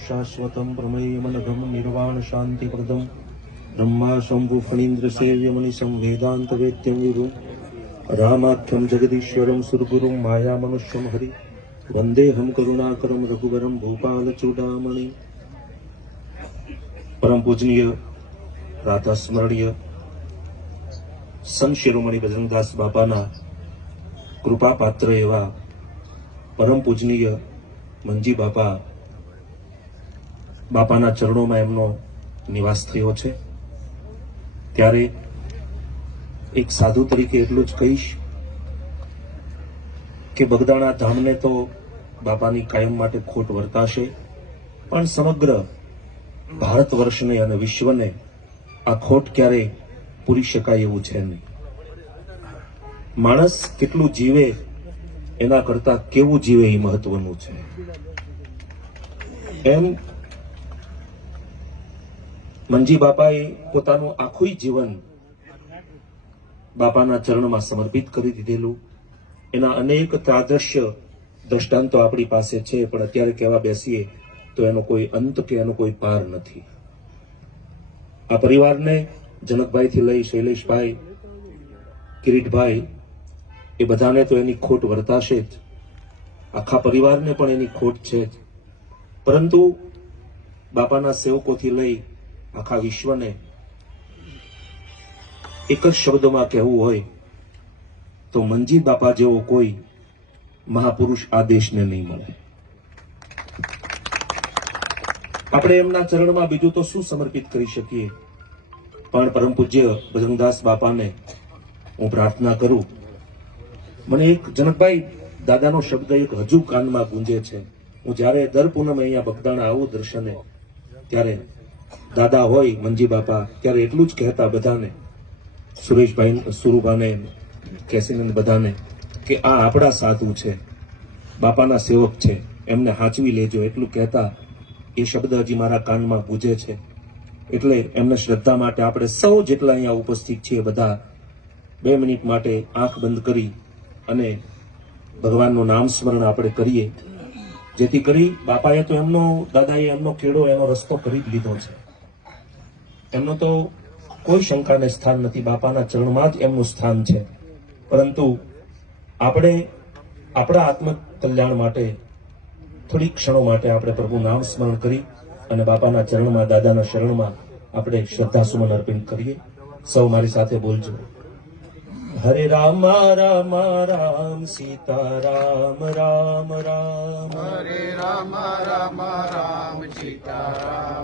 શાશ્વતમ પ્રમેયમનઘમ નિર્વાણ શાંતિપ્રદમ બ્રહ્મા શંભુ ફણીન્દ્ર સેવ્યમનિશમ વેદાંત વેદ્યમ વિભુમ રામાખ્યમ જગદીશ્વરમ સુરગુરુમ માયા મનુષ્યમ હરિ વંદેહમ કરુણાકરમ રઘુવરમ ભૂપાલ ચૂડામણી પરમ પૂજનીય રાધા સંત શિરોમણી બજરંગદાસ બાપાના કૃપા પાત્ર એવા પરમ પૂજનીય મંજી બાપા બાપાના ચરણોમાં એમનો નિવાસ થયો છે. ત્યારે એક સાધુ તરીકે એટલું જ કહીશ કે બગદાણા ધામને તો બાપાની કાયમ માટે ખોટ વર્તાશે, પણ સમગ્ર ભારત વર્ષને અને વિશ્વને આ ખોટ ક્યારેય પૂરી શકાય એવું છે નહીં. માણસ કેટલું જીવે એના કરતા કેવું જીવે એ મહત્વનું છે. એમ મંજી બાપાએ પોતાનું આખું જીવન બાપાના ચરણમાં સમર્પિત કરી દીધેલું. એના અનેક તાદ્રશ્ય દ્રષ્ટાંતો આપણી પાસે છે, પણ અત્યારે કહેવા બેસીએ તો એનો કોઈ અંત કે એનો કોઈ પાર નથી. આ પરિવારને જનકભાઈથી લઈ શૈલેષભાઈ, કિરીટભાઈ, એ બધાને તો એની ખોટ વર્તાશે જ. આખા પરિવારને પણ એની ખોટ છે જ. પરંતુ બાપાના સેવકોથી લઈ આખા વિશ્વને એક જ શબ્દમાં કહેવું હોય, તો મંજી બાપા જેવો કોઈ મહાપુરુષ આ દેશને નહીં મળે. આપણે એમના ચરણમાં બીજું તો શું સમર્પિત કરી શકીએ? પણ પરમ પૂજ્ય બજરંગદાસ બાપાને હું પ્રાર્થના કરું, મને એક જનકભાઈ દાદાનો શબ્દ એક હજુ કાનમાં ગુંજે છે. હું જ્યારે દર પૂનમે અહીંયા બગદાણા આવું દર્શને, ત્યારે દાદા હોય, મંજી બાપા, ત્યારે એટલું જ કહેતા બધાને, સુરેશભાઈ, સુરુભાને, કેસીનંદ બધાને, કે આ આપણા સાધુ છે, બાપાના સેવક છે, એમને હાંચવી લેજો, એટલું કહેતા એ શબ્દ હજી મારા કાનમાં ગુજે છે. એટલે એમને શ્રદ્ધા માટે આપણે સૌ જેટલા અહીંયા ઉપસ્થિત છીએ બધા, બે મિનિટ માટે આંખ બંધ કરી અને ભગવાનનું નામ સ્મરણ આપણે કરીએ. જેથી કરી બાપાએ તો એમનો, દાદાએ એમનો ખેડો એનો રસ્તો કરી જ લીધો છે. એમનો તો કોઈ શંકાને સ્થાન નથી. બાપાના ચરણમાં જ એમનું સ્થાન છે. પરંતુ આપણે આપણા આત્મ કલ્યાણ માટે થોડી ક્ષણો માટે આપણે પ્રભુ નામ સ્મરણ કરી અને બાપાના ચરણમાં, દાદાના શરણમાં આપણે શ્રદ્ધા સુમન અર્પણ કરીએ. સૌ મારી સાથે બોલજો. હરે રામ રામ રામ સીતા રામ રામ. રામ હરે રામ રામ રામ સીતા રામ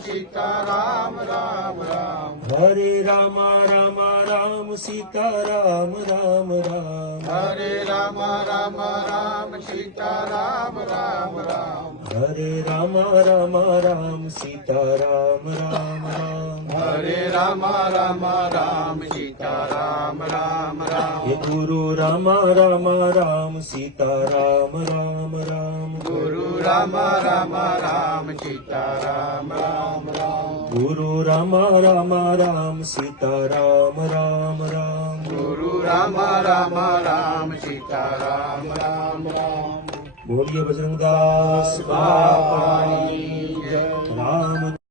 સીતા રામ રામ રામ હરે રામ રામ રામ સીતા રામ રામ રામ હરે રામ રામ રામ સીતા રામ રામ રામ હરે રામ રામ રામ સીતા રામ રામ રામ હરે રામ રામ રામ સીતા રામ રામ રામ હે ગુરુ રામ રામ રામ સીતા રામ રામ રામ ગુરુ રામ રામ રામ સીતા રામ રામ ગુરુ રામ રામ રામ સીતા રામ રામ રામ ગુરુ રામ રામ રામ સીતા રામ રામ રામ બોલીએ બજરંગદાસ બાપાની રામ